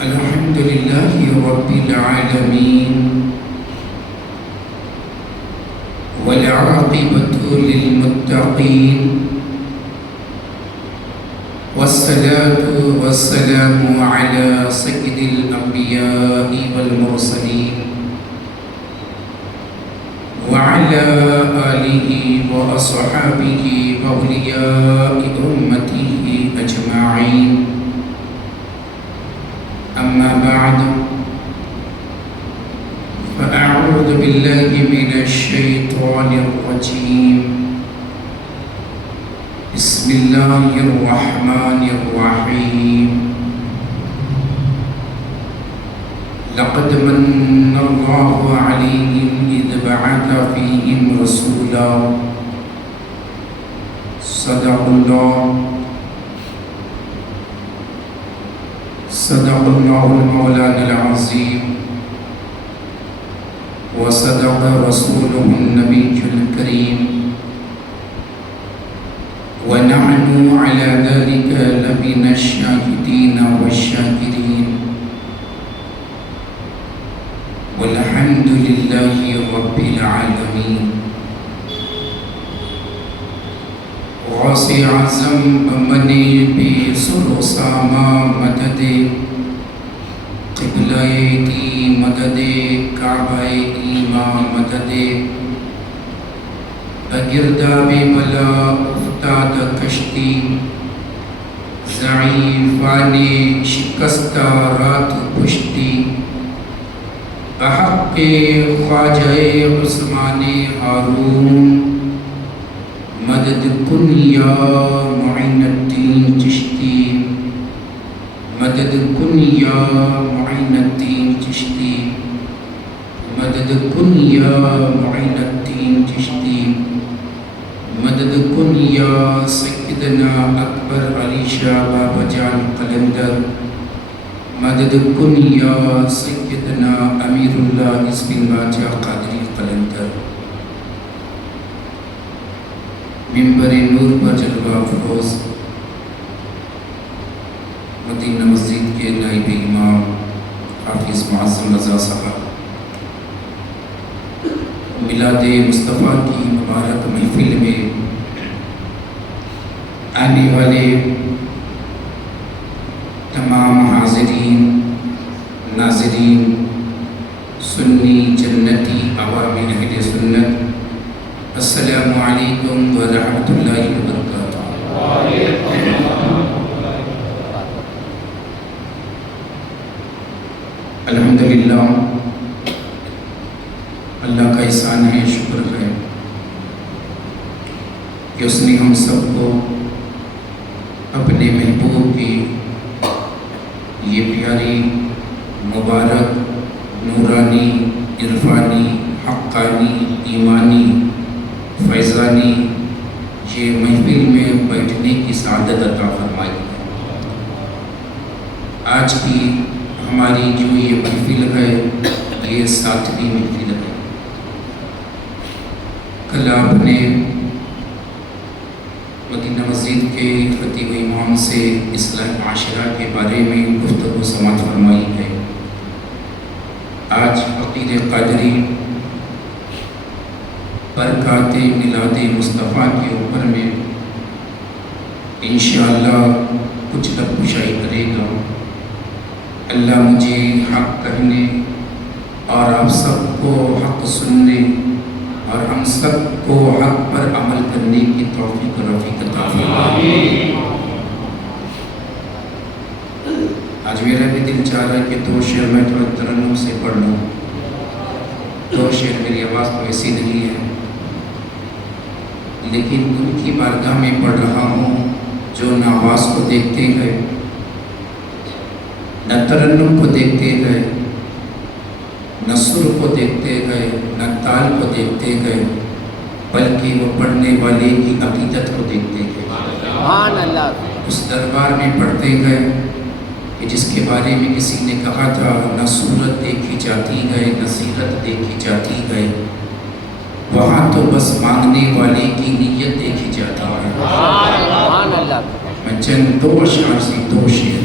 الحمد لله رب العالمين والعاقبة للمتقين والصلاة والسلام على سيد الأنبياء والمرسلين وعلى آله وأصحابه وأولياء أمته أجمعين. أما بعد فأعوذ بالله من الشيطان الرجيم. بسم الله الرحمن الرحيم. لقد من الله عليهم إذ بعث فيهم رسولا. صدق الله المولانا العظيم وصدق رسوله النبي الكريم ونحن على ذلك لمن الشاهدين والشاكرين والحمد لله رب العالمين. غوث اعظم بمنی بی سر و ساما مدد قبلہ دی مدد کعبہ ایمان مدد بگرداب بلا افتاد کشتی ضعیفان شکستہ رات پشتی بحق خواجہ عثمان ہارون مدد کن یا معین الدین چشتی مدد کن یا معین الدین چشتی مدد کن یا معین الدین چشتی مدد کن یا سیدنا اکبر علی شاہ بابا جان قلندر مدد کن یا سیدنا امیر اللہ اسمین باجہ قادری قلندر. منبر نور پر جلوہ افروز مدینہ مسجد کے نائب امام حافظ معظم رضا صاحب، میلاد مصطفیٰ کی مبارک محفل میں آنے والے تمام حاضرین ناظرین سنی جنتی عوام اہل سنت، السلام علیکم ورحمۃ اللہ وبرکاتہ. الحمدللہ اللہ کا احسان ہے، شکر ہے کہ اس نے ہم سب کو اپنے محبوب کی یہ پیاری مبارک نورانی عرفانی حقانی ایمانی فیضانی یہ محفل میں بیٹھنے کی سعادت عطا فرمائی. آج کی ہماری جو یہ محفل ہے یہ 7ویں محفل ہے. کل آپ نے مدینہ مسجد کے خطیب امام سے اصلاح معاشرہ کے بارے میں گفتگو سماعت فرمائی ہے. آج فقیر قادری برکات میلاد مصطفیٰ کے اوپر میں انشاءاللہ کچھ لب کشائی کرے گا. اللہ مجھے حق کہنے اور آپ سب کو حق سننے اور ہم سب کو حق پر عمل کرنے کی توفیق و رفیق عطا فرمائے. آج میرا بھی دل چاہ رہا ہے کہ 2 شعر میں تھوڑا ترنم سے پڑھ لوں. 2 شعر میری آواز تو ایسی نہیں ہے لیکن ان کی بارگاہ میں پڑھ رہا ہوں جو نہ آواز کو دیکھتے گئے، نہ ترنم کو دیکھتے گئے، نہ سر کو دیکھتے گئے، نہ تال کو دیکھتے گئے، بلکہ وہ پڑھنے والے کی عقیدت کو دیکھتے گئے. سبحان اللہ. اس دربار میں پڑھتے گئے کہ جس کے بارے میں کسی نے کہا تھا نہ صورت دیکھی جاتی ہے نہ سیرت دیکھی جاتی ہے، وہاں تو بس مانگنے والے کی نیت دیکھی جاتی ہے. میں چند 2 اشعار سے 2 شعر.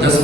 10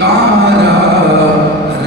12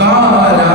12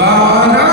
12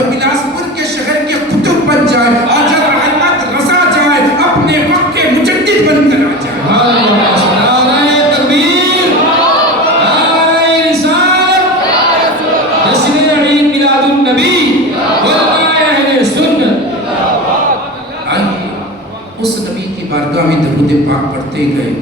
تو بلاسپور کے شہر کے قطب بن جائے اور جب رحمت رضا جائے اپنے وقت کے مجدد بن کر آ جائے. نعرہ تکبیر، نعرہ رسالت، جشن عید میلاد النبی واللہ اہل سنت. آئیے اس نبی کی بارگاہ میں درود پاک پڑھتے گئے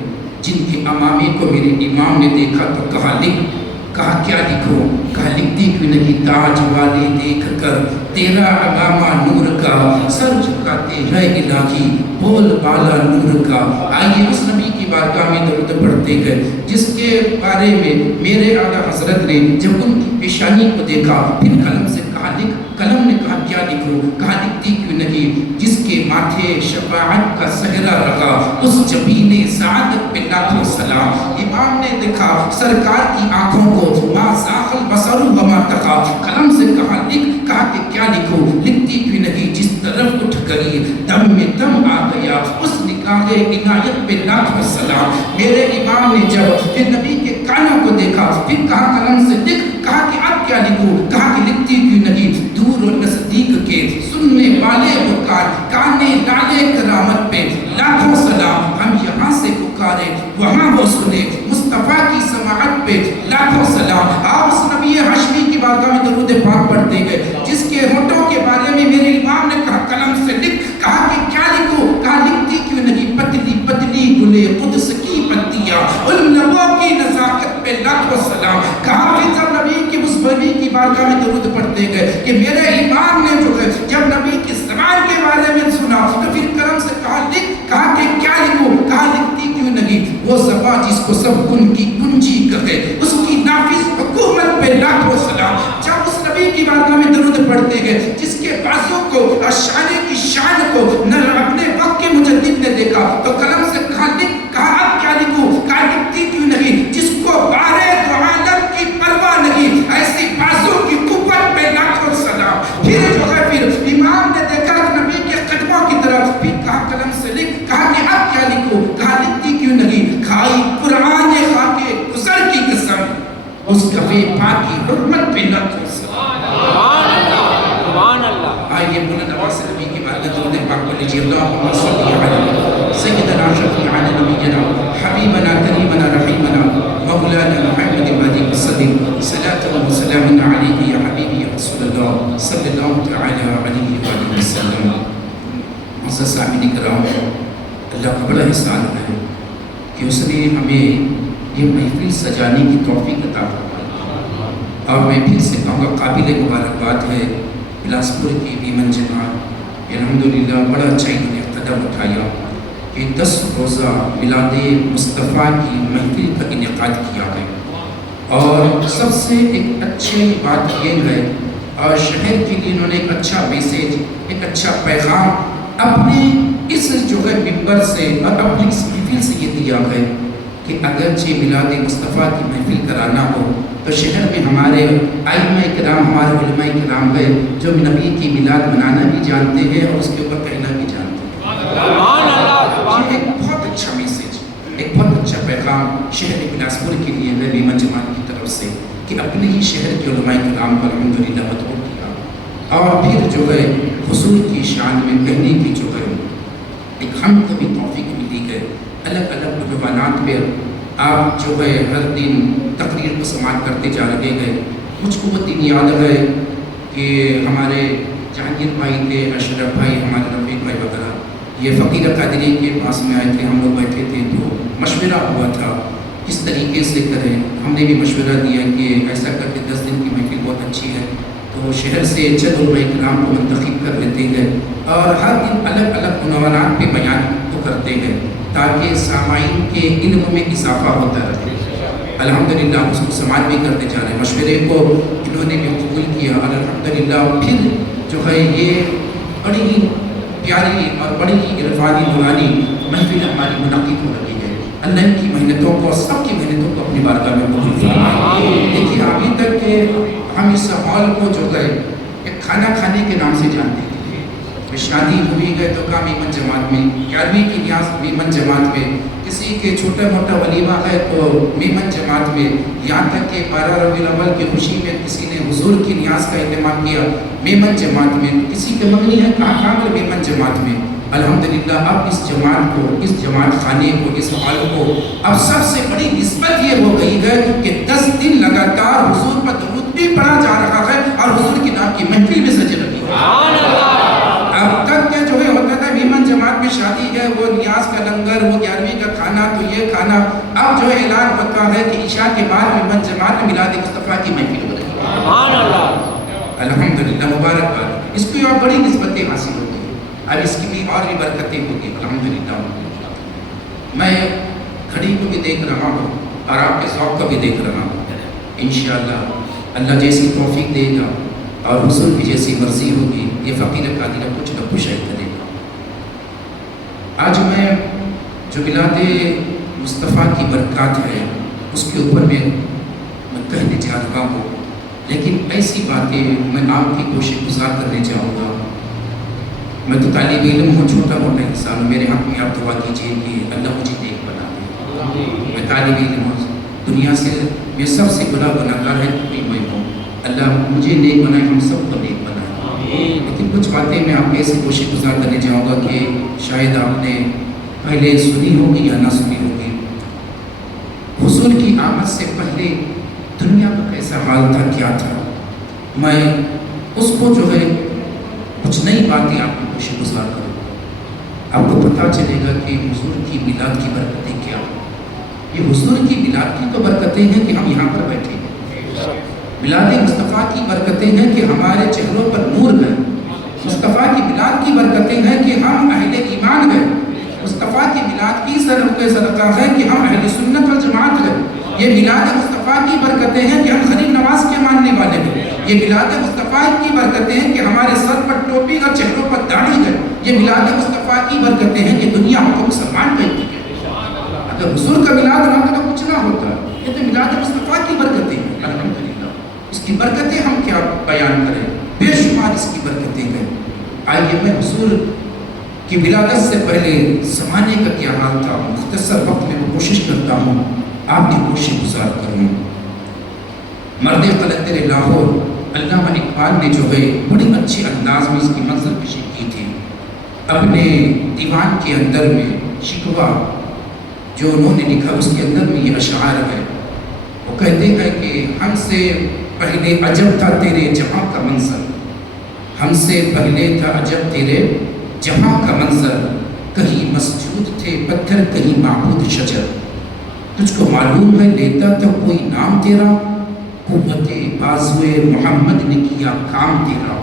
جن کے امامے کو میرے امام نے دیکھا تو کہا لکھ. کہا کیا لکھو؟ کہا لکھتی کیوں نہیں تاج والے دیکھ کر تیرا امامہ نور کا، سر جھکاتے ہیں الہی بول بالا نور کا. آئیے اس نبی کی بارگاہ میں درود پڑھتے گئے جس کے بارے میں میرے اعلیٰ حضرت نے جب ان کی پیشانی کو دیکھا پھر قلم سے کہا لکھ. قلم نے کہا کیا لکھو؟ کہا لکھتی کیوں نہیں جس کے ماتھے شفاعت کا صحرا رہا اس جبین سعادت پہ لاکھوں سلام. امام نے دیکھا سرکار کی آنکھوں کو ما زاغ البصر وما طغى. قلم سے کہا لکھ. کہا کہ کیا لکھو؟ لکھتی کیوں نہیں جس طرف اٹھ کری دم میں دم آ گیا اس نگاہ عنایت پہ لاکھوں سلام. میرے امام نے جب پھر نبی کے کانوں کو دیکھا پھر کہا قلم سے لکھ. کہا کہ اب کیا لکھوں؟ کہا کہ لکھتی کیوں نہیں دور و نزدیک کے سننے والے وہ کانے لالے کرامت پہ لاکھوں سلام. ہم یہاں سے پکارے وہاں وہ سنے مصطفیٰ کی سماعت پہ لاکھوں سلام. آپ اس نبی ہاشمی کی بارگاہ میں درود پاک پڑھتے گئے جس کے ہونٹوں کے بارے میں میرے امام نے کہا قلم سے لکھ. کہا کہ کیا لکھوں؟ کہا لکھتی کیوں نہیں پتلی پتلی گلے قدس کی پتیاں ان لبوں کی نزاکت پہ لاکھوں سلام. کہا پھر جب نبی کی اس بنی کی بارگاہ میں درود پڑھتے گئے کہ میرے امام نے جو ہے جب نبی کی زبان کے بارے میں سنا تو پھر قلم سے کہا لکھ. کہا کہ کیا لکھوں؟ کہا لکھتی کیوں نہیں وہ زبان جس کو سب کن کی کنجی کہے اس کی نافذ حکومت پہ لاکھوں سلام. جب اس نبی کی بارگاہ میں درود پڑھتے گئے جس کے بازوں کو شانے کی شان کو نہ اپنے وقت کے مجدد نے دیکھا تو قلم سے کہا لکھ. کہا اب کیا لکھوں؟ کہا لکھتی کیوں نہیں جس کو بارے دو عالم کی پرواہ نہیں ایسی بازوں کی قوت پہ لاکھوں سلام. پھر جو ہے پھر امام نے دیکھا نبی کے قدموں کی طرف پھر کہا قلم سے لکھ. کہا کہ اب کیا لکھوں؟ کہا لکھتی کیوں نہیں کھائی قرآن خاکے گزر کی قسم اس کفے پاک کی حرمت پہ لاکھوں سلام. سبحان اللہ. آئیے بلند آواز سے نبی کی بارگاہ درود پاک پڑھ لیجیے. اللہم صلی علی سیدنا شفیعنا نبینا حبیبنا کریمنا رحیمنا مولانا محمد المہدی الصدیق صلاۃ و سلام علیہ یا حبیبی یا رسول اللہ صلی اللہ تعالی علیہ وآلہ وسلم. معزز سامعین کرام، اللہ کا بڑا احسان ہے کہ اس نے ہمیں یہ محفل سجانے کی توفیق عطا فرمائی. اور میں پھر سے کہوں گا قابل مبارکباد ہے بلاسپور کی بیمن جماعت الحمدللہ بڑا اچھا انہوں نے قدم اٹھایا کہ 10 روزہ میلاد مصطفیٰ کی محفل کا انعقاد کیا گیا. اور سب سے ایک اچھی بات یہ ہے اور شہر کے لیے انہوں نے ایک اچھا میسیج ایک اچھا پیغام اپنے اس جو ہے ممبر سے اور اپنی اس محفل سے یہ دیا ہے کہ اگرچہ میلاد مصطفیٰ کی محفل کرانا ہو تو شہر میں ہمارے ائمہ کرام ہمارے علماء کرام گئے جو نبی کی میلاد منانا بھی جانتے ہیں اور اس کے اوپر کہنا بھی جانتے ہیں. یہ ایک بہت اچھا میسیج ایک بہت اچھا پیغام شہر بلاسپور کے لیے ہے بیمن جماعت کی طرف سے کہ اپنے ہی شہر کے علماء کرام کو الحمدللہ مدعو کیا اور پھر جو ہے حضور کی شان میں کہنے کی جو ہے ایک ہم کو بھی توفیق ملی ہے. الگ الگ عنوانات پہ آپ جو ہے ہر دن تقریر کو سماعت کرتے جا رہے ہیں. مجھ کو وہ دن یاد ہے کہ ہمارے جہانگیر بھائی تھے، اشرف بھائی، ہمارے رفیق بھائی وغیرہ یہ فقیر قادری کے پاس میں آئے تھے. ہم لوگ بیٹھے تھے تو مشورہ ہوا تھا کس طریقے سے کریں. ہم نے بھی مشورہ دیا کہ ایسا کر کے 10 دن کی محفل بہت اچھی ہے تو شہر سے چند علماء کرام کو منتخب کر لیتے ہیں اور ہر دن الگ الگ عنوانات پہ بیان کو کرتے ہیں تاکہ سامعین کے علم میں اضافہ ہوتا رہے. الحمدللہ اس کو سماعت بھی کرتے جا رہے ہیں. مشورے کو انہوں نے بھی قبول کیا اور الحمدللہ پھر جو ہے یہ بڑی ہی پیاری اور بڑی ہی عرفانی نورانی محفل ہماری منعقد ہو رہی ہے. اللہ کی محنتوں کو سب کی محنتوں کو اپنی بارگاہ میں قبول فرمائے. دیکھیے ابھی تک کہ ہم اس ہال کو جو ہے ایک کھانا کھانے کے نام سے جانتے تھے شادی ہوئی گئے تو کام ایمن جماعت میں، 11ویں کی نیاز ایمن جماعت میں، کسی کے چھوٹا موٹا ولیمہ ہے تو میمن جماعت میں، یہاں تک کہ 12 ربیع الاول کی خوشی میں کسی نے حضور کی نیاز کا اہتمام کیا میمن جماعت میں، کسی کے منگنی ہے کامل میمن جماعت میں۔ الحمدللہ اب اس جماعت کو، اس جماعت خانے کو، اس حال کو اب سب سے بڑی نسبت یہ ہو گئی ہے کہ 10 دن لگاتار حضور پر درود بھی پڑھا جا رہا ہے اور حضور کے نام کی محفل بھی سج رہی ہے۔ اب تک کے جو ہے ہوتا تھا میمن جماعت میں شادی ہے، وہ نیاز کا لنگر، وہ 11ویں کا کھانا، تو یہ کھانا، اب جو اعلان ہوتا ہے کہ عشاء کے بعد میمن جماعت میں میلاد مصطفیٰ کی محفل ہو رہی ہے۔ الحمدللہ، مبارکباد، اس کو اور بڑی نسبتیں حاصل ہوتی ہیں، اب اس کی بھی اور بھی برکتیں ہوگی الحمدللہ۔ میں گھڑی کو بھی دیکھ رہا ہوں اور آپ کے ذوق کو بھی دیکھ رہا ہوں، انشاءاللہ اللہ جیسی توفیق دے گا اور حضور کی جیسی مرضی ہوگی یہ فقیر قادری کچھ نہ کچھ کرے گا۔ آج میں جو میلاد مصطفیٰ کی برکات ہے اس کے اوپر میں کہنے جا رہا ہوں، لیکن ایسی باتیں میں آپ کی کوشش گزار کرنے جاؤں گا۔ میں تو طالب علم ہوں، چھوٹا موٹا انسان، میرے حق میں آپ دعا کیجیے کہ اللہ مجھے نیک بنا دے۔ میں طالب علم ہوں، دنیا سے میں سب سے بڑا گناہگار ہے میں ہوں، اللہ مجھے نیک بنائے، ہم سب کو نیک بنائے۔ لیکن کچھ باتیں میں آپ ایسی کوشش گزار کرنے جاؤں گا کہ شاید آپ نے پہلے سنی ہوگی یا نہ سنی ہوگی۔ حضور کی آمد سے پہلے دنیا کا کیسا حال تھا، کیا تھا، میں اس کو جو ہے کچھ نئی باتیں آپ کی کوشش گزار کروں، آپ کو پتہ چلے گا کہ حضور کی میلاد کی برکتیں کیا ہیں۔ یہ حضور کی میلاد کی تو برکتیں ہیں کہ ہم یہاں پر بیٹھے ہیں، میلاد مصطفیٰ کی برکتیں ہیں کہ ہمارے چہروں پر نور ہے، مصطفیٰ کی میلاد کی برکتیں ہیں کہ ہم اہل ایمان ہیں، مصطفیٰ کی میلاد کی صدقہ ہے کہ ہم اہل سنت والجماعت ہیں۔ یہ میلاد مصطفیٰ کی برکتیں ہیں کہ ہم غریب نواز کے ماننے والے ہیں۔ یہ میلاد مصطفیٰ کی برکتیں ہیں کہ ہمارے سر پر ٹوپی اور چہروں پر داڑھی ہے۔ یہ میلاد مصطفیٰ کی برکتیں ہیں کہ دنیا ہم کو مسلمان کہتی ہے۔ اگر حضور کا میلاد نہ ہوتا تو کچھ نہ ہوتا، یہ تو میلاد مصطفیٰ کی برکتیں ہیں۔ الحمدللہ، اس کی برکتیں ہم کیا بیان کریں، بے شمار اس کی برکتیں ہیں۔ آئیے میں حضور کی ولادت سے پہلے زمانے کا کیا حال تھا، مختصر وقت میں میں کوشش کرتا ہوں آپ کی کوشش گزار کروں۔ مرد قلندر لاہور علامہ اقبال نے جو ہے بڑی اچھے انداز میں اس کی منظر کشی کی تھی، اپنے دیوان کے اندر میں شکوہ جو انہوں نے لکھا اس کے اندر میں یہ اشعار ہے۔ وہ کہتے ہیں کہ ہم سے پہلے عجب تھا تیرے جہاں کا منظر، ہم سے پہلے تھا عجب تیرے جہاں کا منظر، کہیں مسجود تھے پتھر کہیں معبود شجر، تجھ کو معلوم ہے لیتا تھا کوئی نام تیرا، قوت بازوئے محمد نے کیا کام تیرا،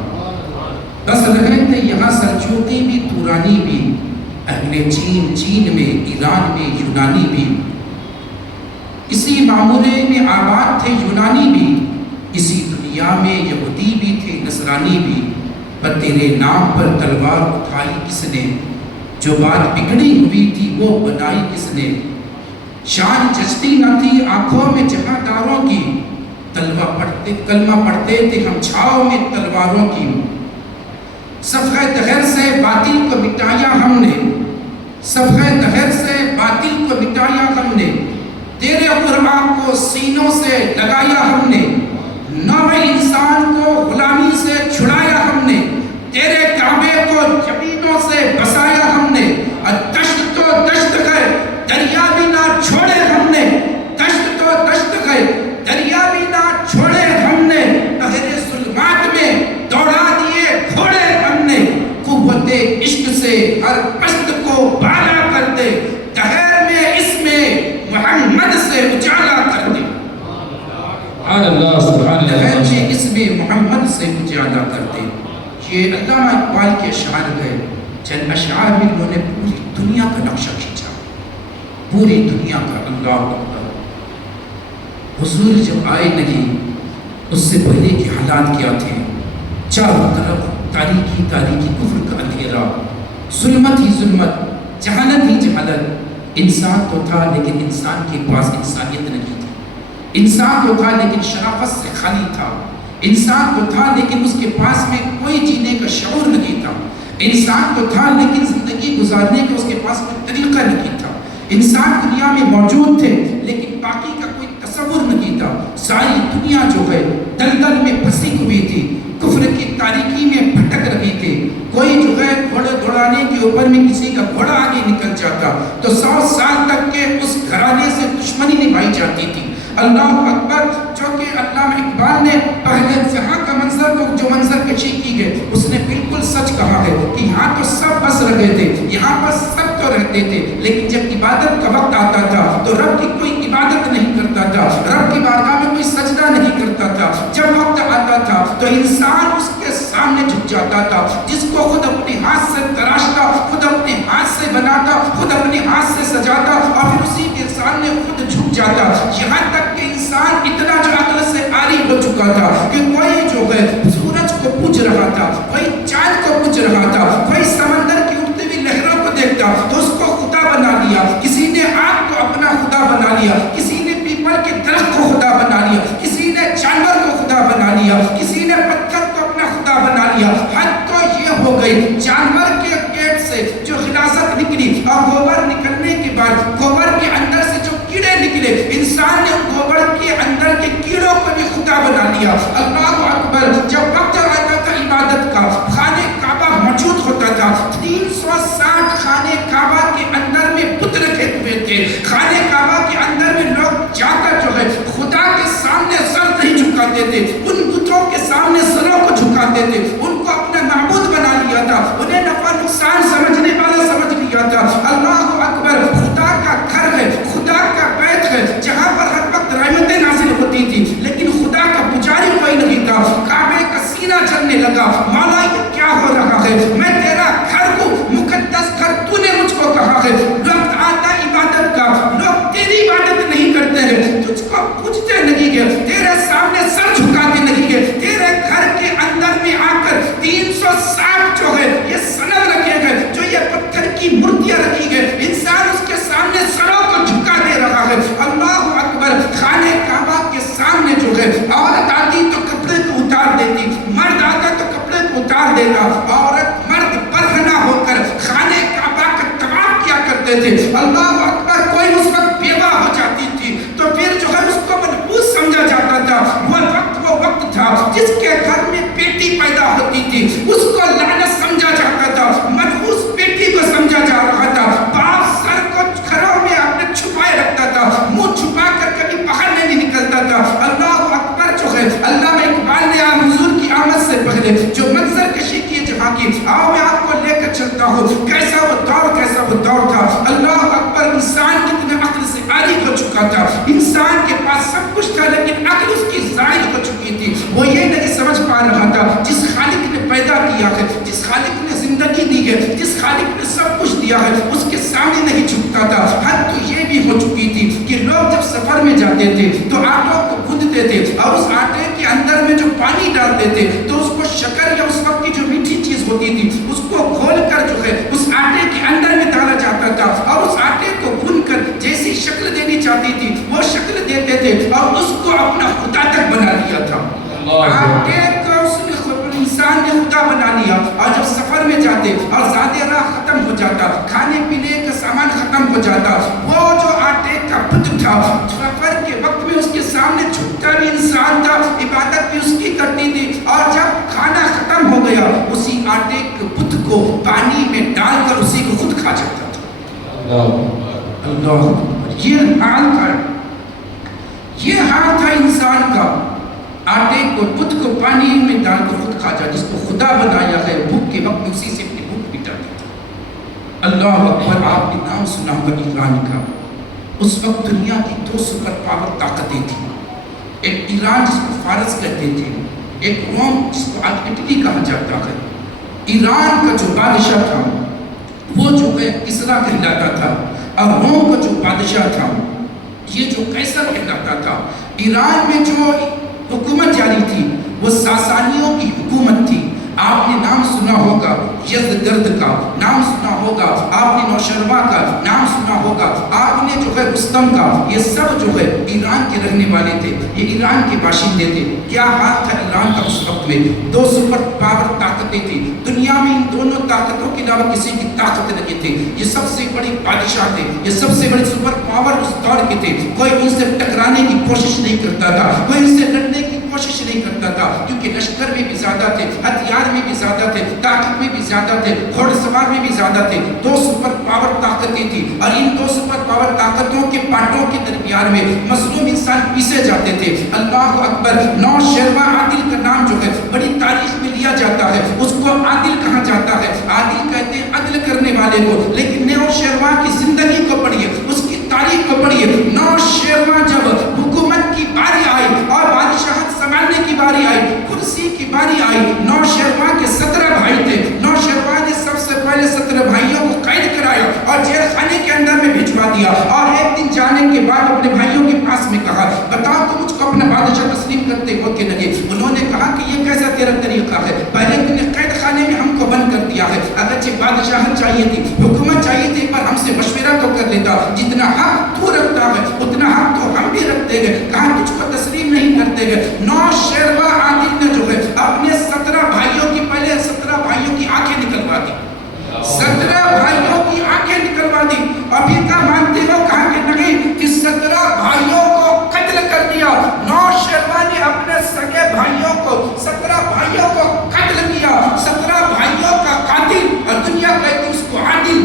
بس رہے تھے یہاں سلجوقی بھی تورانی بھی، اہل چین میں ایران میں یونانی بھی، اسی معمورے میں آباد تھے یونانی بھی، اسی دنیا میں یہودی بھی تھے نصرانی بھی، پر تیرے نام پر تلوار اٹھائی کس نے، جو بات بگڑی ہوئی تھی وہ بنائی کس نے، شان جچتی نہ تھی آنکھوں میں جہاں داروں کی، کلمہ پڑھتے تھے ہم چھاؤں میں تلواروں کی، صفحہ دہر سے باطل کو مٹایا ہم نے، صفحہ دہر سے باطل کو مٹایا ہم نے، تیرے قرآن کو سینوں سے لگایا ہم نے، نوع انسان کو غلامی سے چھڑایا ہم نے، تیرے کعبے کو زمینوں سے بسایا ہم نے، اور دشت تو دشت گئے دریا بھی نہ چھوڑے ہم نے، دشت تو دشت گئے دریا بھی نہ چھوڑے ہم نے، اہل ظلمات میں دوڑا دیے گھوڑے ہم نے، قوت عشق سے ہر پست کو بالا کر دے، دہر میں اس میں محمد سے اجالا کر دے، اللہ سبحان اللہ، دہر میں اس میں محمد سے اجالا کر دے۔ یہ علامہ اقبال کے اشعار ہے، چند اشعار میں انہوں نے پوری دنیا کا نقشہ کھینچا، پوری دنیا کا۔ اللہ اکبر، حضور جب آئے نہیں اس سے پہلے کے حالات کیا تھے، چاروں طرف تاریکی تاریکی، کفر کا اندھیرا، ظلمت ہی ظلمت، جہالت ہی جہالت، انسان تو تھا لیکن انسان کے پاس انسانیت نہیں تھی، انسان تو تھا لیکن شرافت سے خالی تھا، انسان تو تھا لیکن اس کے پاس میں کوئی جینے کا شعور نہیں تھا، انسان تو تھا لیکن زندگی گزارنے کا اس کے پاس کوئی طریقہ نہیں تھا. انسان دنیا میں موجود تھے لیکن باقی کا کوئی تصور نہیں تھا. ساری دنیا جو ہے دلدل میں پھنسی ہوئی تھی, کفر کی تاریکی میں بھٹک رہی تھی. کوئی جو ہے گھوڑے دوڑانے کے اوپر میں کسی کا گھوڑا آگے نکل جاتا تو 100 سال تک کے اس گھرانے سے دشمنی نبھائی جاتی تھی. اللہ اکبر. جو کہ علامہ اقبال نے پہلے جہاں کا منظر کو جو منظر کشی کی ہے اس نے بالکل سچ کہا ہے کہ یہاں تو سب بس رہے تھے, یہاں پر سب تو رہتے تھے, لیکن جب عبادت کا وقت آتا تھا تو رب کی کوئی عبادت نہیں کرتا تھا, رب کی بارگاہ میں کوئی سجدہ نہیں کرتا تھا. جب وقت آتا تھا تو انسان اس کے سامنے جھک جاتا تھا, جس کو خود اپنے ہاتھ سے تراشتا, خود اپنے ہاتھ سے بناتا, خود اپنے ہاتھ سے سجاتا اور پھر اسی کے سامنے خود جھک جاتا. یہاں تک کہ انسان اتنا جو عقل سے عاری ہو چکا تھا کہ کوئی جو ہے سورج کو پوج رہا تھا, کوئی چاند کو پوج رہا تھا, کوئی سمندر کی اٹھتی ہوئی لہروں کو دیکھتا تو اس کو خدا بنا لیا. کسی نے آگ کو اپنا خدا بنا لیا, کسی نے پیپل کے درخت کو خدا بنا لیا, کسی نے جانور کو خدا بنا لیا, کسی نے پتھر کو اپنا خدا بنا لیا. حد تو یہ ہو گئی جانور کے پیٹ سے جو خلاصت نکلی اور گوبر نکلنے کے بعد گوبر کے اندر سے جو کیڑے نکلے, انسان نے گوبر کے اندر کے کیڑوں کو بھی خدا بنا لیا. اللہ اکبر. جب وقت آتا تھا عبادت کا, خانہ کعبہ موجود ہوتا تھا, 360 خانہ کعبہ کے اندر میں بت رکھے ہوئے تھے. خانہ کعبہ کے اندر میں لوگ جا کر جو ہے خدا کے سامنے سر نہیں جھکاتے تھے, ان بتوں کے سامنے سروں کو جھکاتے تھے, ان کو اپنا معبود بنا لیا تھا, انہیں نفع نقصان سمجھنے والا سمجھ لیا تھا. اللہ اکبر. خدا کا گھر ہے, خدا کا بیت ہے جہاں پر ہر وقت رحمتیں نازل ہوتی تھی, لیکن خدا کا پجاری کوئی نہیں تھا. کعبے کا سینہ چلنے لگا, مولا یہ کیا ہو رہا ہے, میں تیرا گھر ہوں, مقدس گھر تو نے مجھ کو کہا ہے. وقت آتا عبادت کا, لوگ تیری عبادت نہیں کرتے ہیں, تجھ کو پوچھتے نہیں ہے, تیرے سامنے سر جھکاتے نہیں ہے, تیرے گھر کے اندر میں آ کر 360 جو ہے یہ سند رکھے گئے, جو یہ پتھر کی مورتیاں رکھی گئے, انسان اس کے سامنے سروں کو جھکا دے رہا ہے. اللہ اکبر. خانہ کعبہ کے سامنے جو ہے عورت آتی تو کپڑے کو اتار دیتی, مرد آتا تو کپڑے کو اتار دیتا. عورت مرد برہنہ ہو کر خانہ کعبہ کا طواف کیا کرتے تھے. اللہ اکبر. کوئی اس وقت بیوہ ہو جاتی تھی تو پھر جو ہے اس کو منحوس سمجھا جاتا تھا. وہ وقت تھا جس کے گھر میں بیٹی پیدا ہوتی تھی اس کو لعنت سمجھا جاتا تھا, منحوس بیٹی کو سمجھا جا رہا تھا. باپ سر کو گھروں میں اپنے چھپائے رکھتا تھا, منہ چھپا کر کبھی باہر نہیں نکلتا تھا. اللہ اکبر. جو ہے علامہ اقبال نے آپ حضور کی آمد سے پہلے جو منظر کشی کی جہاں کی, آؤ میں آپ کو لے کر چلتا ہوں کیسا وہ دور تھا. اللہ اکبر. انسان کتنے عقل سے عاری ہو چکا تھا, انسان کے پاس سب کچھ تھا لیکن عقل اس کی ضائع ہو چکی تھی. وہ یہ نہیں سمجھ پا رہا تھا جس خالق نے پیدا کیا ہے, جس خالق نے زندگی دی ہے, جس خالق نے سب کچھ دیا ہے, اس کے سامنے نہیں جھکتا تھا. حد تو یہ بھی ہو چکی تھی کہ لوگ جب سفر میں جاتے تھے تو آٹوں کو گوندتے تھے اور اس آٹے کے اندر میں جو پانی ڈالتے تھے تو اس کو شکر یا اس وقت کی جو میٹھی چیز ہوتی تھی اس کو گھول کر جو ہے اس آٹے کے اندر میں ڈالا جاتا تھا اور اس آٹے کو گھن کر جیسی شکل دینی چاہتی تھی وہ شکل دیتے تھے اور اس کو اپنا خدا تک بنا لیا تھا. آٹے کو اس نے انسان نے خدا بنا لیا. اور جب سفر میں جاتے اور زیادہ راہ ختم ہو جاتا, کھانے پینے کا سامان ختم ہو جاتا, وہ جو آٹے کا بت تھا سفر کے وقت میں اس کے سامنے جھکتا بھی انسان تھا, عبادت بھی اس کی کرتی تھی, اور جب کھانا ختم ہو گیا اسی آٹے کے بت کو پانی میں ڈال کر اسی کو خود کھا جاتا تھا. اللہ. یہ حال تھا انسان کا. آٹے کو بت کو پانی میں ڈال کر خود کھا جا, جس کو خدا بنایا ہے بھوک کے وقت میں اسی سے اپنی بھوک مٹا دیتا. اللہ اکبر. آپ نے نام سنا ہوگا ایران کا. اس وقت دنیا کی 2 سپر پاور طاقتیں تھیں. ایک ایران جس کو فارس کہتے تھے, ایک روم جس کو آج اٹلی کہا جاتا ہے. ایران کا جو بادشاہ تھا وہ جو ہے کسرا کہلاتا تھا, اور روم کا جو بادشاہ تھا یہ جو قیصر کہلاتا تھا. ایران میں جو حکومت جاری تھی وہ ساسانیوں کی حکومت تھی. آپ نے نام سنا ہوگا یزدگرد زرد کا نام سنا ہوگا، آپ نے نوشروا کا نام سنا ہوگا، آپ نے جو ہے رستم کا، یہ سب جو ہے ایران کے رہنے والے تھے، یہ ایران کے باشندے تھے۔ کیا ہاتھ تھا ایران کا اس وقت میں؟ دو سپر پاور طاقتیں تھیں دنیا میں، ان دونوں طاقتوں کے علاوہ کسی کی طاقت نہیں تھی۔ یہ سب سے بڑی بادشاہ تھے، یہ سب سے بڑے سپر پاور اس دور کے تھے۔ کوئی ان سے ٹکرانے کی کوشش نہیں کرتا تھا، کوئی ان سے لڑنے کی کوشش نہیں کرتا تھا، کیونکہ لشکر میں بھی زیادہ تھے، ہتھیار میں بھی زیادہ تھے، طاقت میں بھی زیادہ تھے، گھوڑ سوار میں بھی زیادہ تھے۔ دو سپر پاور طاقتیں تھیں، اور ان دو سپر پاور طاقتوں کے پانڈوں کے درمیان میں مظلوم انسان پیسے جاتے تھے۔ اللہ اکبر! نوشیروان عادل کا نام جو ہے بڑی تاریخ میں لیا جاتا ہے، اس کو عادل کہا جاتا ہے، عادل کہتے ہیں عدل کرنے والے کو۔ لیکن نوشیروان کی زندگی کو پڑھیے، اس کی تاریخ کو پڑھیے۔ نوشیروان جب حکومت کی باری آئی اور بادشاہت سنبھالنے کی باری آئی، کرسی کی باری آئی، نوشیروان کے 17 بھائی تھے۔ نوشیروان نے سب سے پہلے 17 بھائیوں کو قید کرایا اور جیل خانے کے اندر میں بھجوا دیا، اور ایک دن جانے کے بعد اپنے بھائیوں کے پاس میں کہا، بتاؤ تم مجھ کو اپنا بادشاہ تسلیم کرتے ہو کہ نہیں؟ انہوں نے کہا کہ یہ کیسا تیرا طریقہ ہے؟ پہلے تم نے قید خانے میں ہم کو بند کر دیا ہے، اگرچہ بادشاہت چاہیے تھی، حکومت چاہیے تھی، پر ہم سے مشورہ تو کر لیتا، جتنا حق تو رکھتا ہے اتنا حق تو ہم بھی رکھتے ہیں، کہا تجھ کو تسلیم نہیں کرتے ہیں۔ نوشیروان عادل نے جو ہے اپنے 17 بھائیوں کی، پہلے 17 بھائیوں کی آنکھیں نکلوا دی، 17 بھائیوں کی آنکھیں نکلوا دی۔ ابھی کا مانتے ہو؟ کہا کہ نہیں، کہ 17 بھائیوں کو قتل کر دیا۔ نوشیروان نے اپنے سگے بھائیوں کو، 17 بھائیوں کو قتل کیا، 17 بھائیوں کا قاتل، اور دنیا کہتی اس کو عادل۔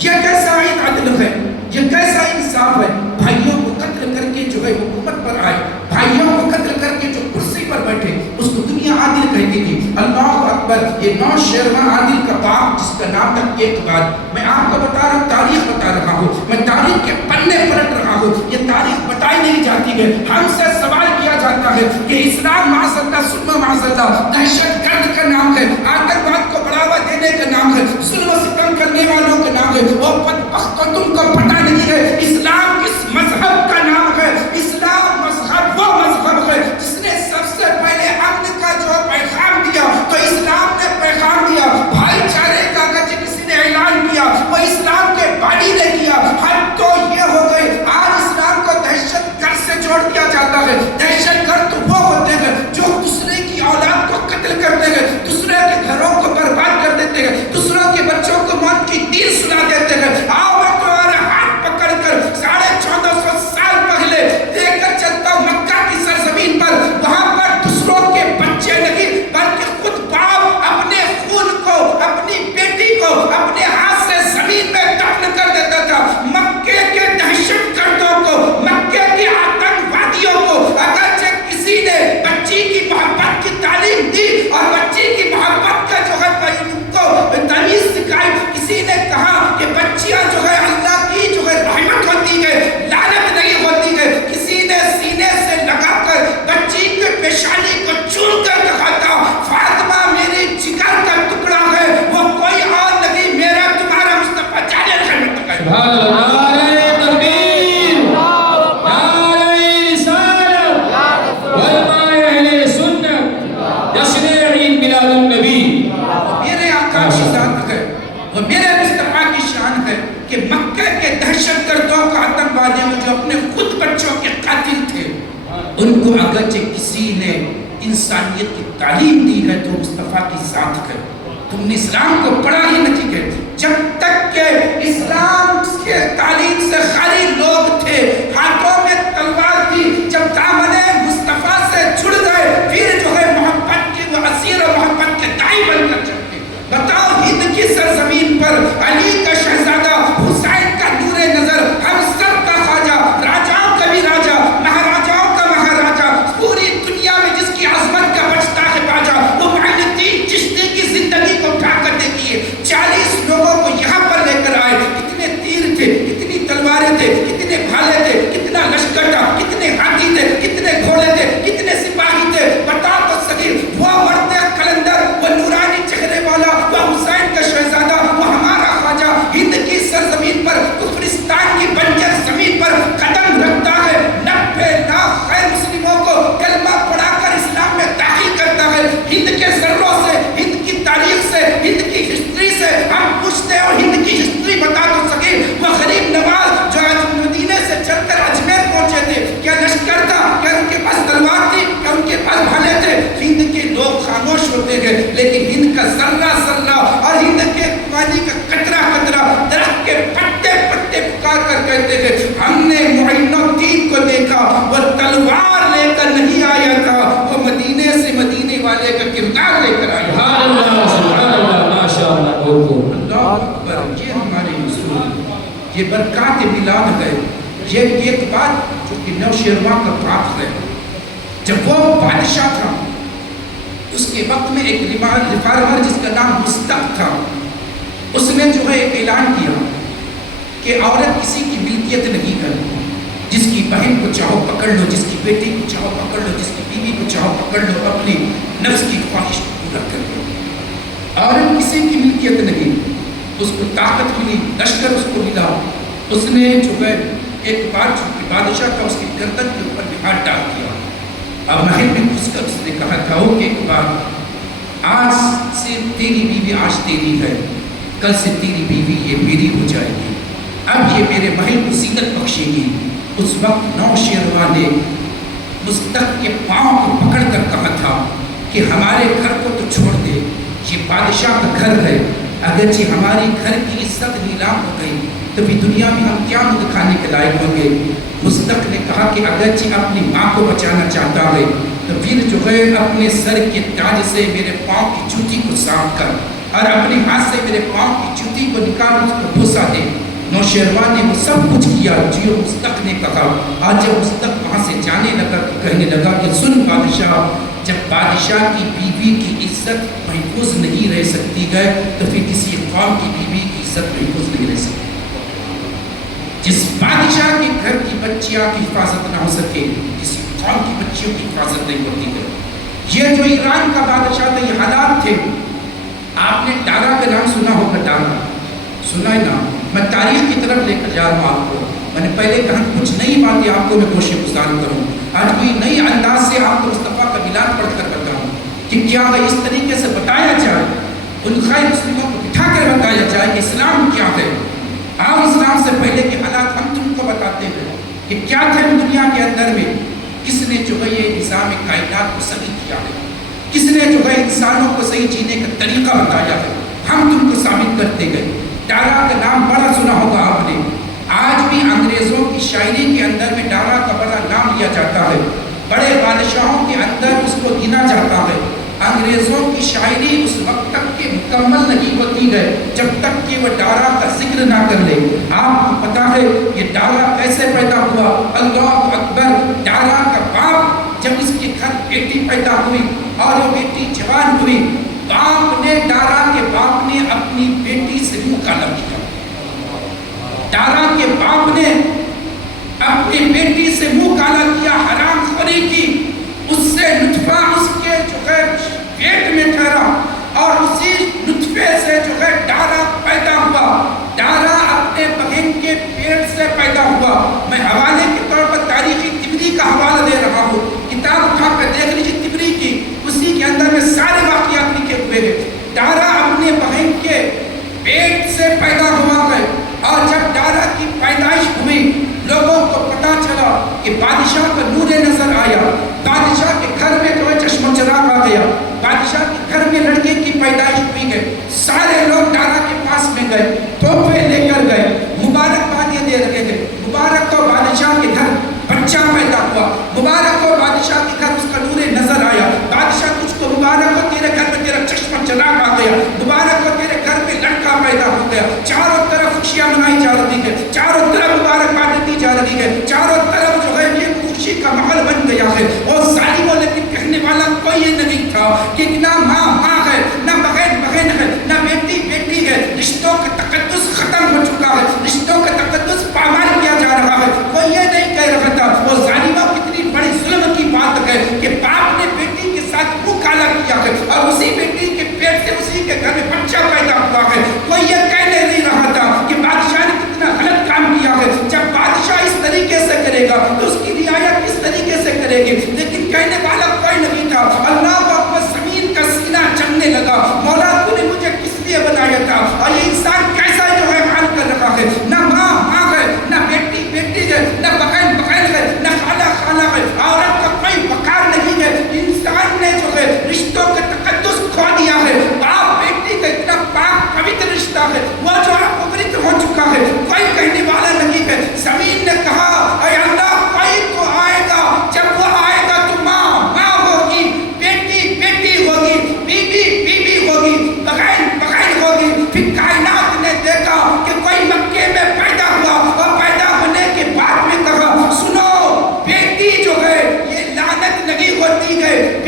یہ کیسا عدل ہے؟ یہ کیسا انصاف ہے؟ بھائیوں کو قتل کر کے جو ہے حکومت پر آئے، بھائیوں کو قتل کر کے جو کرسی پر بیٹھے، اس کو دنیا عادل کہتی تھی۔ اللہ اکبر! یہ نوشیروان عادل کا باپ جس کا نام تھا ایک بات، میں آپ کو بتا رہا ہوں، تاریخ بتا رہا ہوں، میں تاریخ کے پنے پلٹ رہا ہوں، یہ تاریخ بتائی نہیں جاتی ہے۔ ہم سے سوال کیا جاتا ہے کہ اسلام معاذ اللہ ثم معاذ اللہ دہشت گرد کا نام ہے، آتنکواد کو بڑھاوا دینے کا نام ہے، ظلم و ستم کرنے والوں کا نام ہے، وہ بدبختوں تم کو پتہ نہیں ہے اسلام کس مذہب کا نام ہے۔ اسلام مذہب وہ مذہب ہے جس نے سب سے پہلے امن کا جو پیغام دیا، تو اسلام نے پیغام دیا بھائی چارے کا، اگر کسی نے اعلان کیا وہ اسلام کے بانی نے کیا۔ حد تو یہ ہو گئی، آج اسلام کو دہشت گرد سے جوڑ دیا جاتا ہے۔ دہشت گرد تو وہ ہوتے ہیں جو دوسرے کی اولاد کو قتل کرتے ہیں، دوسرے کے گھروں کو برباد کر دیتے ہیں، دوسروں کے بچوں کو موت کی تیر سنا دیتے ہیں۔ آؤ میں تمہارا ہاتھ پکڑ کر 1450 سال پہلے لے کر چلتا ہوں مکہ کی سرزمین پر، وہاں پر دوسروں کے بچے نہیں بلکہ خود باپ اپنے خون کو، اپنی بیٹی کو اپنے ہاتھ سے زمین میں دفن کر دیتا تھا۔ مکے کے دہشت گردوں کو، مکے کے آتنکوادیوں کو اگرچہ کسی نے بچی کی محبت کی تعلیم دی اور بچی کی محبت کا جو ہے ان کو تمیز سکھائی، کسی نے کہا کہ بچیاں جو ہے اللہ کی جو ہے رحمت ہوتی ہے، لعنت نہیں ہوتی ہے، کسی نے سینے سے لگا کر بچی کے پیشانی کو چوم کر کہا تھا فاطمہ میری جگر کا ٹکڑا ہے، وہ کوئی اور نہیں میرا تمہارا مصطفیٰ جانے رحمت کا۔ سبحان اللہ! نعرہ تکبیر! نعرہ رسالت! علماء اہل سنت! جشن عید میلاد النبی! میرے آقا کی ذات ہے، وہ میرے مصطفیٰ کی شان ہے کہ مکہ کے دہشت گردوں کا، آتنکوادیوں جو اپنے خود بچوں کے قاتل تھے، ان کو اگرچہ کسی نے انسانیت کی تعلیم دی ہے تو مصطفیٰ کی ذات ہے۔ تم نے اسلام کو پڑھا ہی نہیں ہے، جب تک کہ اسلام کے تعلیم سے خالی لوگ تھے، ہاتھوں میں تلوار تھی، جب دامن مصطفیٰ سے جڑ گئے پھر جو ہے محبت کی وہ اسیر و محبت کے دائی بن کر چلتے۔ بتاؤ ہند کی سرزمین پر علی کا شہزادہ، حسین کا نور نظر، ہم سب کا خواجہ، راجاؤں کا بھی راجا، مہاراجاؤں کا مہاراجا، پوری دنیا میں جس کی عظمت کا بچتا ہے باجا، وہ معین الدین چشتی کی زندگی کو اٹھا کر دیکھیے، 40 لوگوں کو یہاں پر لے کر آئے، کتنے تیر تھے، کتنی تلواریں تھے، کتنے بھالے تھے، کتنا لشکر تھا، کتنے ہاتھی تھے، کتنے والے کا کردار لے کر آئے. سبحان اللہ ماشاء اللہ. اللہ اکبر. یہ ہمارے اصول، یہ برکات میلاد ہے. یہ ایک بات جو کہ نوشیروان کا بات ہے، جب وہ بادشاہ تھا اس کے وقت میں ایک ریفارمر جس کا نام مصدق تھا، اس نے جو ہے ایک اعلان کیا کہ عورت کسی کی ملکیت نہیں کرتی. جس کی بہن کو چاہو پکڑ لو، جس کی بیٹی کو چاہو پکڑ لو، جس کی بیوی کو چاہو پکڑ لو، اپنی نفس کی خواہش کو پورا کر لو. عورت کسی کی ملکیت نہیں. اس کو طاقت ملی، لشکر اس کو ملا. اس نے جو ہے ایک بار چونکہ بادشاہ کا اس کی گردن کے اوپر ہاتھ ڈال دیا. اب محل میں گھس کر اس نے کہا تھا کہ ایک بار آج سے تیری بیوی آج تیری ہے، کل سے تیری بیوی یہ میری ہو جائے گی. اب یہ میرے محل کو زینت بخشے گی. اس وقت نوشیروان نے مصدق کے پاؤں کو پکڑ کر کہا تھا کہ ہمارے گھر کو تو چھوڑ دے، یہ بادشاہ کا گھر ہے. اگرچہ ہماری گھر کی عزت نیلام ہو گئی تو بھی دنیا میں ہم کیا منہ دکھانے کے لائق ہوں گے. مصدق نے کہا کہ اگرچہ اپنی ماں کو بچانا چاہتا ہے تو پھر جو ہے اپنے سر کے تاج سے میرے پاؤں کی جوتی کو صاف کر اور اپنے ہاتھ سے میرے پاؤں کی جوتی کو نکال اس کو بوسہ دے. نوشیروان نے وہ سب کچھ کیا جو مصدق نے کہا. آج جب مصدق وہاں سے جانے لگا تو کہنے لگا کہ سن بادشاہ، جب بادشاہ کی بیوی کی عزت محفوظ نہیں رہ سکتی ہے تو پھر کسی قوم کی بیوی کی عزت محفوظ نہیں رہ سکتی. جس بادشاہ کے گھر کی بچیاں کی حفاظت نہ ہو سکے، کسی قوم کی بچیوں کی حفاظت نہیں ہوتی ہے. یہ جو ایران کا بادشاہ تھا، یہ حالات تھے. آپ نے ڈارا کا نام سنا ہوگا. ڈارا سنا ہے نا؟ میں تاریخ کی طرف لے کر جا رہا ہوں آپ کو. میں نے پہلے کہا کچھ نئی باتیں آپ کو میں گوشے گزار کروں. آج کوئی نئی انداز سے آپ کو مصطفیٰ کا میلاد پڑھ کر بتاؤں کہ کیا اس طریقے سے بتایا جائے، ان خیر مسلموں کو بٹھا کر بتایا جائے کہ اسلام کیا ہے. آپ اسلام سے پہلے کے حالات ہم تم کو بتاتے ہیں کہ کیا تھے دنیا کے اندر میں. کس نے جو ہے یہ نظام کائنات کو صحیح کیا ہے، کس نے جو ہے انسانوں کو صحیح جینے کا طریقہ بتایا ہے، ہم تم کو ثابت کرتے گئے. ڈارا کا نام بڑا سنا ہوگا آپ نے. آج بھی انگریزوں کی شاعری کے اندر میں ڈارا کا بڑا نام لیا جاتا ہے. بڑے بادشاہوں کے اندر اس کو گنا جاتا ہے. انگریزوں کی شاعری اس وقت تک کہ مکمل نہیں ہوتی ہے جب تک کہ وہ ڈارا کا ذکر نہ کر لے. آپ کو پتا ہے یہ ڈارا کیسے پیدا ہوا؟ اللہ اکبر. ڈارا کا باپ جب اس کے گھر بیٹی پیدا ہوئی اور وہ بیٹی جوان ہوئی، باپ نے ڈارا کے باپ نے اپنی بیٹی سے منہ کالا کیا. ڈارا کے باپ نے اپنی بیٹی سے منہ کالا کیا، حرام خوری کی. اس سے نطفہ اس کے جو ہے پیٹ میں ٹھہرا اور اسی نطفے سے جو ہے ڈارا پیدا ہوا. ڈارا اپنے بہن کے پیٹ سے پیدا ہوا. میں حوالے کے طور پر تاریخی طبری کا حوالہ دے رہا ہوں. کتاب اٹھا کر دیکھ لیجیے طبری کی، اسی کے اندر میں سارے واقعات لکھے ہوئے ہیں. ڈارا اپنے بہن کے پیٹ سے پیدا ہوا ہے اور جب ڈارا کی پیدائش ہوئی لوگوں کو پتا چلا کہ بادشاہ کا نور نظر آیا. بادشاہ کے گھر میں جو ہے چشم و چراغ آ گیا. بادشاہ کے گھر میں لڑکے کی پیدائش ہوئی ہے. سارے لوگ ڈارا کے پاس میں گئے، تحفے لے کر گئے، مبارکبادیں دے رہے گئے. مبارک ہو بادشاہ کے گھر بچہ پیدا ہوا، مبارک ہو بادشاہ کے گھر اس کا نور نظر آیا. بادشاہ تجھ کو مبارک ہو، تیرے گھر میں تیرا چشم چراغ آ گیا. مبارک ہو تیرے گھر میں لڑکا پیدا ہو گیا. چاروں طرف خوشیاں منائی جا رہی ہے، چاروں طرف مبارکباد دی جا رہی ہے، چاروں طرف جو ہے یہ خوشی کا ماحول بن گیا ہے. اور ظالموں لیکن کہنے والا کوئی یہ نہیں تھا کہ نہ ماں ماں ہے، نہ بہن بہن ہے، نہ بیٹی بیٹی ہے. رشتوں کا تقدس ختم ہو چکا ہے، رشتوں کا تقدس پامال کیا جا رہا ہے. کوئی یہ نہیں کہہ رہا تھا. وہ ظالموں کتنی بڑی ظلم کی بات ہے کہ باپ نے بیٹی کے ساتھ منہ کالا کیا ہے اور اسی بیٹی کے پیٹ سے اسی کے گھر میں بچہ پیدا ہوا ہے. کوئی یہ کہنے نہیں رہا تھا کہ بادشاہ نے کتنا غلط کام کیا ہے. جب بادشاہ اس طریقے سے کرے گا تو اس کی رعایا کس طریقے سے کرے گی؟ لیکن کہنے والا کوئی نہیں تھا. اللہ اکبر. زمین کا سینہ چلنے لگا. مولا تو نے مجھے کس لیے بنایا تھا اور یہ انسان کیسا جو ہے حال کر رہا ہے؟ نہ ماں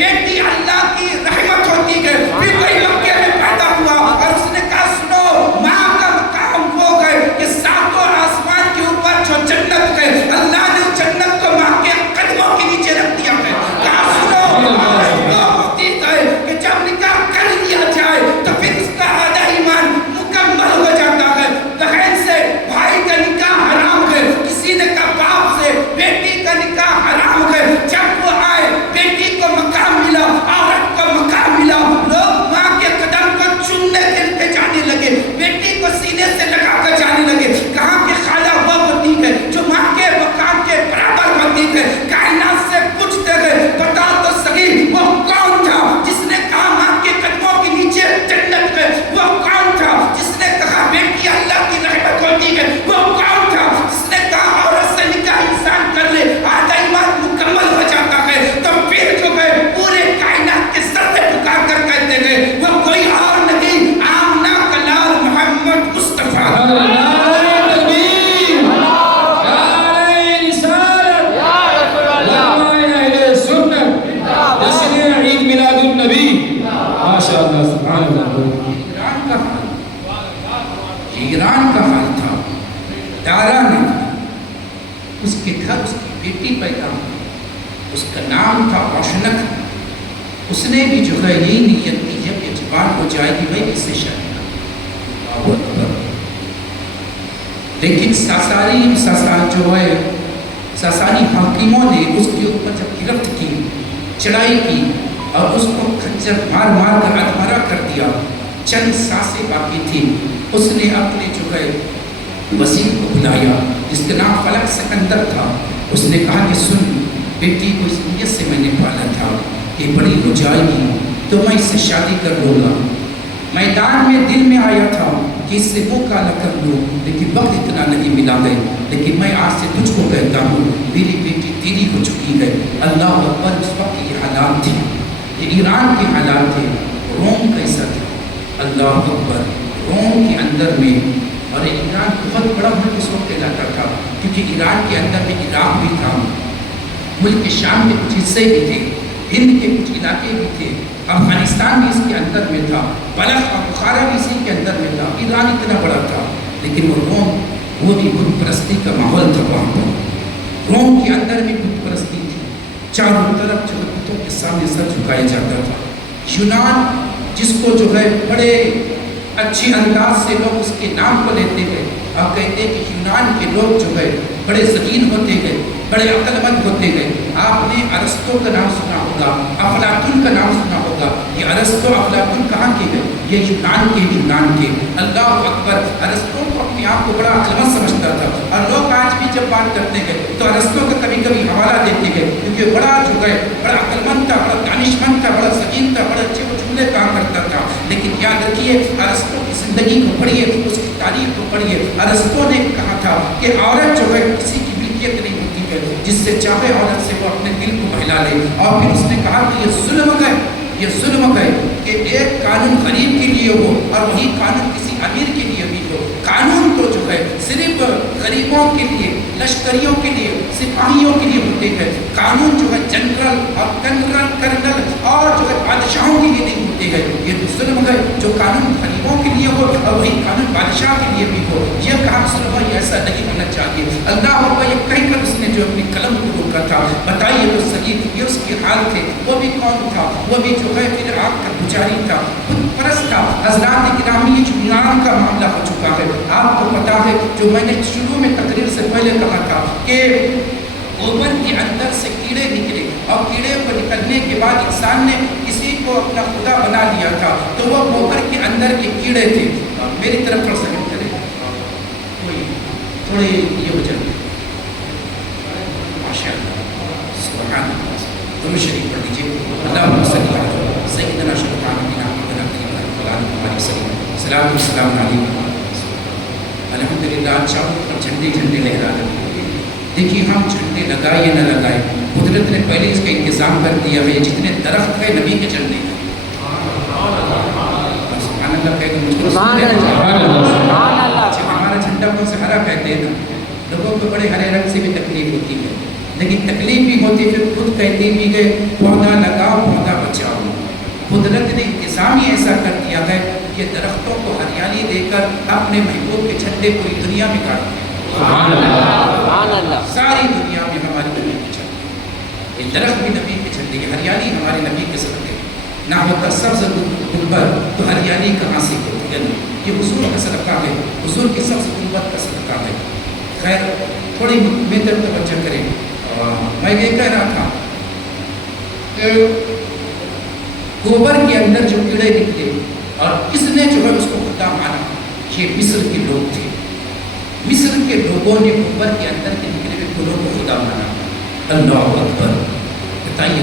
بیٹی اللہ کی رحمت ہوتی ہے. پھر کوئی مکے میں پیدا ہوا اور اس نے کہا سنو ماں کا مقام وہ ہے کہ ساتوں آسمان کے اوپر جو جنت ہے اللہ نے جنت کو ماں کے قدموں کے نیچے رکھ دیا ہے. کہا سنو وہ ہوتی ہے کہ جب نکاح کر لیا جائے تو پھر اس کا آدھا ایمان مکمل ہو جاتا ہے. بہن سے بھائی کا نکاح حرام ہے. کسی نے کہا باپ سے بیٹی کا نکاح حرام ہے. جب وہ آئے بیٹی کو مقام ملا, عورت کو مقام ملا, لوگ ماں کے قدم کو چومنے کے جانے لگے, بیٹی کو سینے سے لگا کر جانے لگے. کہاں کہ خالہ وہ ہوتی ہے جو ماں کے مقام کے برابر ہوتی ہے. کائنات سے پوچھتے گئے بتا تو صحیح وہ کون تھا جس نے کہا ماں کے قدموں کے نیچے جنت ہے؟ وہ کون تھا جس نے کہا بیٹی اللہ کی رحمت ہوتی ہے؟ وہ کون تھا جس نے کہا عورت سے نکاح انسان کر لے آدھا ایمان مکمل ہو جاتا ہے؟ تو پھر جو ہے پورے کائنات کے سر سے پکار کر کہتے گئے وہ کوئی اور نہیں آمنہ کا لال محمد مصطفیٰ. ایران کا حال تھا. دارا نے اس کے گھر اس کی بیٹی پیدا ہوئی, اس کا نام تھا روشنک. اس نے بھی جو ہے یہی نیت کی جب یہ جوان ہو جائے گی میں اس سے شادی کروں. لیکن ساسانی حاکموں نے اس کے اوپر جب گرفت کی, چڑھائی کی اور اس کو خنجر مار مار کر ادھورا کر دیا, چند سانسیں باقی تھی. اس نے اپنے جو ہے وزیر کو بلایا جس کا نام فلک سکندر تھا. اس نے کہا کہ سن بیٹی کو اس نیت سے میں نے پالا تھا کہ بڑی ہو جائے گی تو میں اس سے شادی کر لوں گا. میدان میں دل میں آیا تھا کہ اس سے وہ کالا کر لوں, لیکن وقت اتنا نہیں ملا ہے. لیکن میں آج سے تجھ کو کہتا ہوں میری بیٹی تیری ہو چکی ہے. اللہ اکبر. اس وقت یہ حالات تھے, یہ ایران کے حالات تھے. روم کیسا تھا؟ اللہ اکبر. روم کے اندر میں, اور ایران بہت بڑا ملک اس وقت کہلاتا تھا کیونکہ ایران کے اندر میں عراق بھی تھا, ملک شام کے کچھ حصے بھی تھے, ہند کے کچھ علاقے بھی تھے, افغانستان بھی اس کے اندر میں تھا, بلخ اور بخارا بھی اسی کے اندر میں تھا. ایران اتنا بڑا تھا. لیکن وہ روم وہ بھی بت پرستی کا ماحول تھا. وہاں پر روم کے اندر بھی بت پرستی تھی. چاروں طرف جو بتوں کے سامنے سر جھکایا جاتا تھا. یونان جس کو جو ہے بڑے اچھی انداز سے لوگ اس کے نام کو لیتے گئے اور کہتے ہیں کہ یونان کے لوگ جو ہے بڑے ذہین ہوتے گئے, بڑے عقل مند ہوتے گئے. آپ نے ارسطو کا نام سنا ہوگا, افلاطون کا نام سنا ہوگا. یہ ارسطو افلاطون کہاں کے ہیں؟ یہ یونان کے. اللہ اکبر. ارسطو کو اپنے آپ کو بڑا عقل مند سمجھتا تھا اور لوگ آج بھی جب بات کرتے گئے تو ارسطو کا کبھی کبھی حوالہ دیتے گئے کیونکہ بڑا جو ہے بڑا عقل مند تھا, بڑا دانش مند تھا, بڑا ذہین تھا, بڑے اچھے جملے کام کرتا تھا. لیکن یاد رکھیے ارسطو کی زندگی کو پڑھیے, اس کی تاریخ کو پڑھیے. ارسطو نے کہا تھا کہ عورت جو ہے کسی کی ملکیت نہیں ہوتی ہے, جس سے چاہے عورت سے وہ اپنے دل کو بہلا لے. اور پھر اس نے کہا کہ یہ ظلم ہے, یہ ظلم ہے کہ ایک قانون غریب کے لیے ہو اور وہی قانون کسی امیر کے لیے بھی ہو. قانون تو جو ہے صرف غریبوں کے لیے, لشکریوں کے لیے, سپاہیوں کے لیے ہوتے ہیں. قانون جو ہے جنرل اور کرنل اور جو ہے بادشاہوں کے لیے نہیں ہوتے ہیں. یہ تو ظلم ہے جو قانون غریبوں کے لیے ہو اور وہی قانون بادشاہ کے لیے بھی ہو. یہ کام ظلم ہے, ایسا نہیں ہونا چاہیے. اللہ کا یہ کہہ کر اس نے جو اپنی قلم کو روکا تھا. بتائیے تو صحیح یہ اس کے حال تھے. وہ بھی کون تھا؟ وہ بھی جو ہے پھر آگ کا پجاری تھا, بت پرست تھا. حضرات گرامی یہ جو ایران کا معاملہ ہو چکا ہے, آپ کو پتا ہے جو میں نے شروع میں تقریر سے پہلے کہا تھا کہ اوون کے اندر سے کیڑے نکلے اور کیڑے کو نکلنے کے بعد انسان نے کسی کو اپنا خدا بنا لیا تھا تو وہ گوبر کے اندر کے کیڑے تھے. میری طرف تھوڑا سا کرے تھوڑے یہ ہو جائے. ماشاء اللہ سبحان اللہ. تم شریف پڑھ لیجیے. اللہم صلی علی سیدنا شفیعنا محمد علیہ وسلم. سلام السلام علیکم. الحمدللہ چاہوں پر جھنڈے جھنڈے لہرا رہے. دیکھیے ہم جھنڈے لگائے یا نہ لگائے, قدرت نے پہلے اس کا انتظام کر دیا ہے. جتنے درخت ہے نبی کے جھنڈے ہیں. سبحان اللہ کہہ کر مجھ کو ہمارا جھنڈا کون سے ہرا کہتے ہیں نا. لوگوں کو بڑے ہرے رنگ سے بھی تکلیف ہوتی ہے, لیکن تکلیف بھی ہوتی ہے. پھر خود کہتے بھی گئے پودا لگاؤ پودا قدرت نے انتظام ہی ایسا کر دیا ہے کہ درختوں کو ہریالی دے کر اپنے محبوب کے جھنڈے پوری دنیا میں گاڑ دیا۔ سبحان اللہ۔ ساری دنیا میں ہماری نبی کے جھنڈے، یہ درخت بھی نبی کے جھنڈے، یہ ہریالی ہمارے نبی کے صدقے، نہ ہوتا سبز گنبد تو ہریالی کہاں سے ہوتی ہے؟ یہ حضور کا صدقہ ہے، حضور کی سبز گنبد کا صدقہ ہے۔ خیر تھوڑی بہتر توجہ کریں، میں یہ کہہ رہا تھا کہ گوبر کے اندر جو کیڑے نکلے اور کس نے جو ہے اس کو خدا مانا، یہ مصر کے لوگ تھے۔ مصر کے لوگوں نے گوبر کے اندر کے نکلے ہوئے کیڑوں کو خدا مانا۔ اللہ اکبر، بتائیے